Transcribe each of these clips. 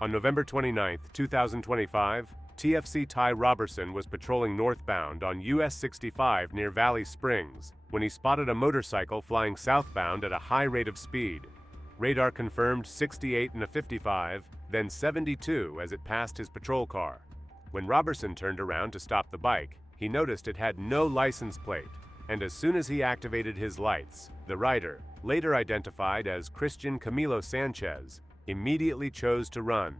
On November 29, 2025, TFC Ty Robertson was patrolling northbound on US 65 near Valley Springs when he spotted a motorcycle flying southbound at a high rate of speed. Radar confirmed 68 in a 55, then 72 as it passed his patrol car. When Robertson turned around to stop the bike, he noticed it had no license plate, and as soon as he activated his lights, the rider, later identified as Christian Camilo Sanchez, immediately chose to run.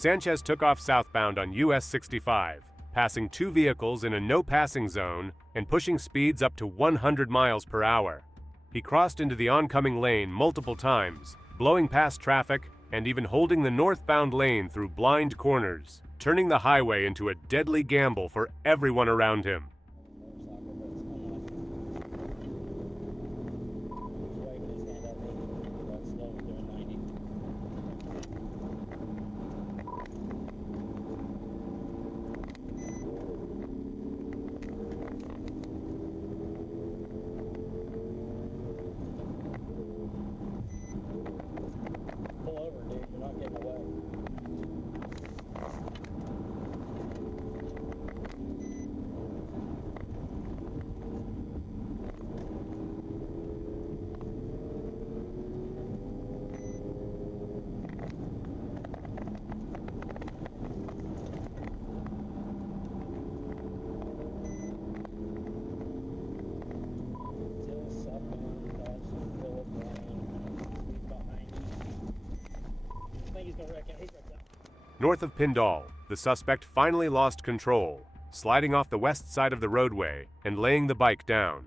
Sanchez took off southbound on US 65, passing two vehicles in a no-passing zone and pushing speeds up to 100 miles per hour. He crossed into the oncoming lane multiple times, blowing past traffic and even holding the northbound lane through blind corners, turning the highway into a deadly gamble for everyone around him. North of Pindall, the suspect finally lost control, sliding off the west side of the roadway and laying the bike down.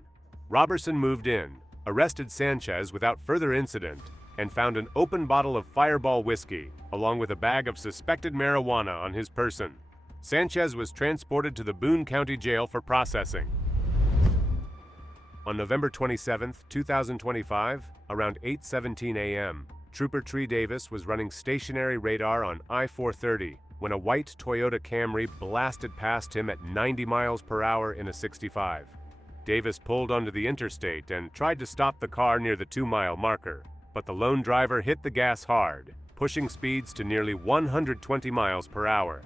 Robertson moved in, arrested Sanchez without further incident, and found an open bottle of Fireball whiskey, along with a bag of suspected marijuana on his person. Sanchez was transported to the Boone County Jail for processing. On November 27, 2025, around 8:17 a.m., Trooper Tree Davis was running stationary radar on I-430 when a white Toyota Camry blasted past him at 90 miles per hour in a 65. Davis pulled onto the interstate and tried to stop the car near the 2-mile marker, but the lone driver hit the gas hard, pushing speeds to nearly 120 miles per hour.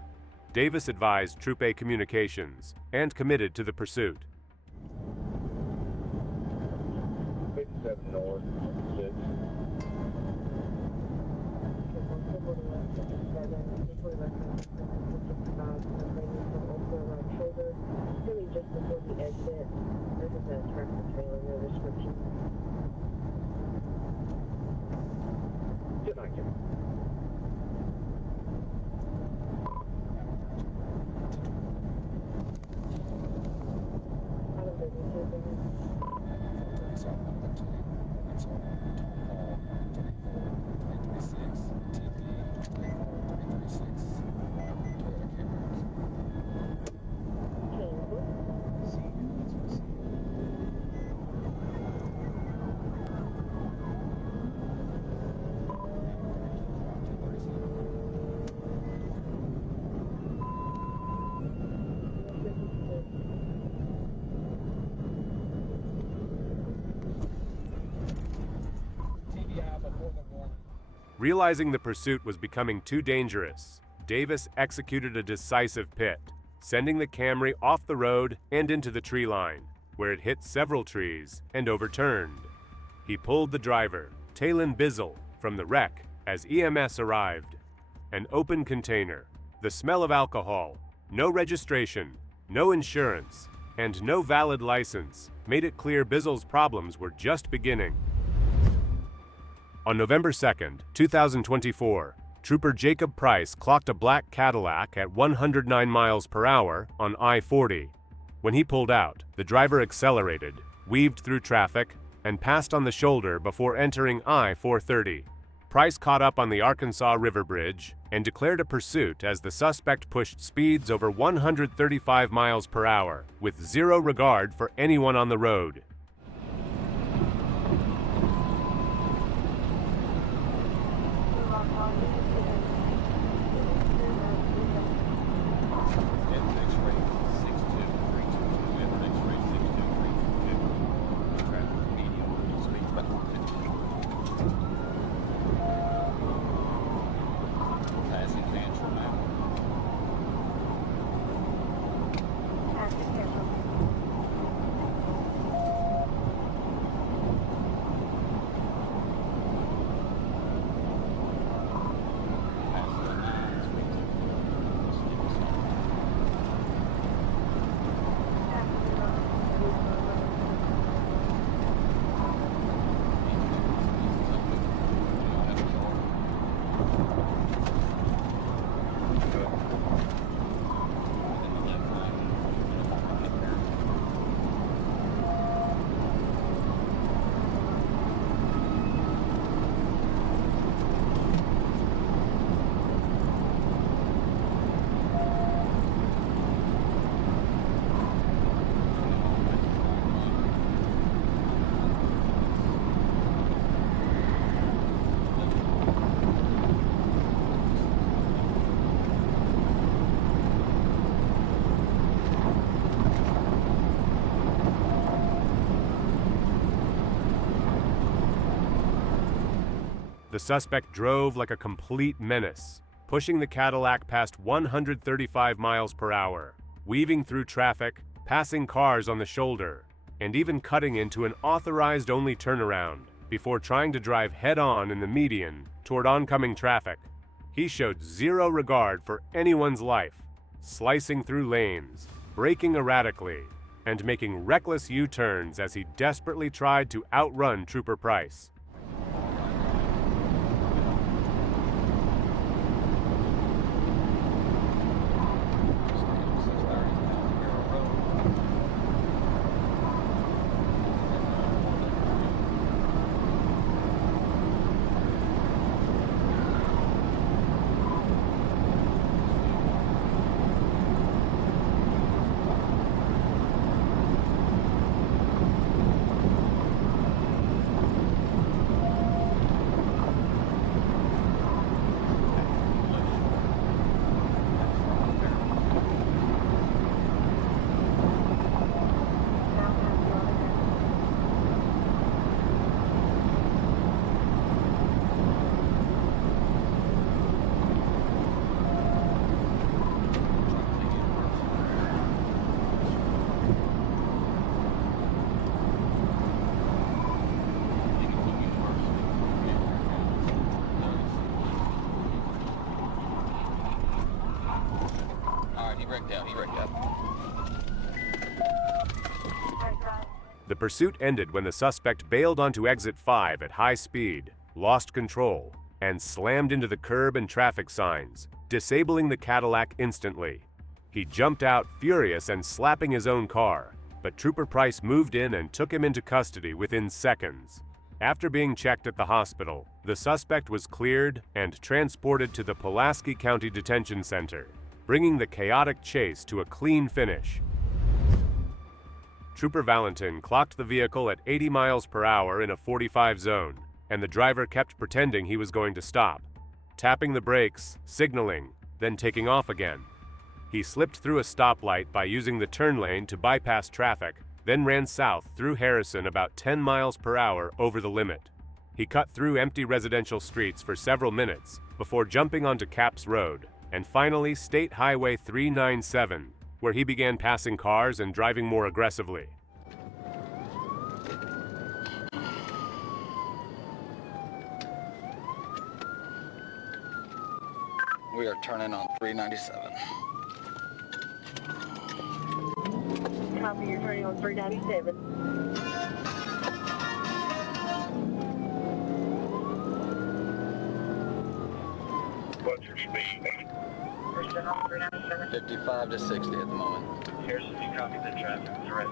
Davis advised Troop A Communications and committed to the pursuit. 57 north, 6. Just before the exit, this is a tractor trailer, no description. Good night, Kim. Out of Realizing the pursuit was becoming too dangerous, Davis executed a decisive pit, sending the Camry off the road and into the tree line, where it hit several trees and overturned. He pulled the driver, Talon Bizzle, from the wreck as EMS arrived. An open container, the smell of alcohol, no registration, no insurance, and no valid license made it clear Bizzle's problems were just beginning. On November 2nd, 2024, Trooper Jacob Price clocked a black Cadillac at 109 miles per hour on I-40. When he pulled out, the driver accelerated, weaved through traffic, and passed on the shoulder before entering I-430. Price caught up on the Arkansas River Bridge and declared a pursuit as the suspect pushed speeds over 135 miles per hour, with zero regard for anyone on the road. The suspect drove like a complete menace, pushing the Cadillac past 135 miles per hour, weaving through traffic, passing cars on the shoulder, and even cutting into an authorized-only turnaround before trying to drive head-on in the median toward oncoming traffic. He showed zero regard for anyone's life, slicing through lanes, braking erratically, and making reckless U-turns as he desperately tried to outrun Trooper Price. He wrecked out. The pursuit ended when the suspect bailed onto exit 5 at high speed, lost control, and slammed into the curb and traffic signs, disabling the Cadillac instantly. He jumped out furious and slapping his own car, but Trooper Price moved in and took him into custody within seconds. After being checked at the hospital, the suspect was cleared and transported to the Pulaski County Detention Center, bringing the chaotic chase to a clean finish. Trooper Valentin clocked the vehicle at 80 miles per hour in a 45 zone, and the driver kept pretending he was going to stop, tapping the brakes, signaling, then taking off again. He slipped through a stoplight by using the turn lane to bypass traffic, then ran south through Harrison about 10 miles per hour over the limit. He cut through empty residential streets for several minutes before jumping onto Capps Road and finally State Highway 397, where he began passing cars and driving more aggressively. We are turning on 397. Copy, you're turning on 397. What's your speed? We're still on 397. 55 to 60 at the moment. Here's if you copy the traffic threat.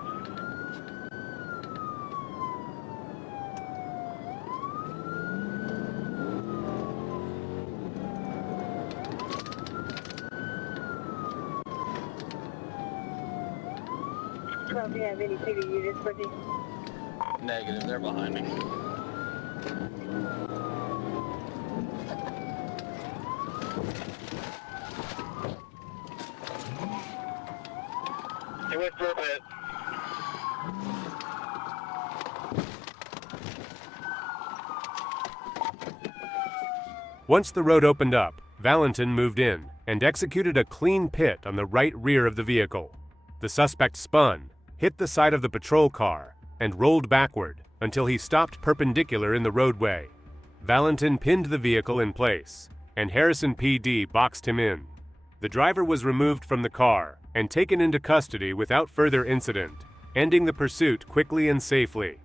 Well, do you have any city units with you? Negative, they're behind me. He went through a bit. Once the road opened up, Valentin moved in and executed a clean pit on the right rear of the vehicle. The suspect spun, hit the side of the patrol car, and rolled backward until he stopped perpendicular in the roadway. Valentin pinned the vehicle in place, and Harrison PD boxed him in. The driver was removed from the car and taken into custody without further incident, ending the pursuit quickly and safely.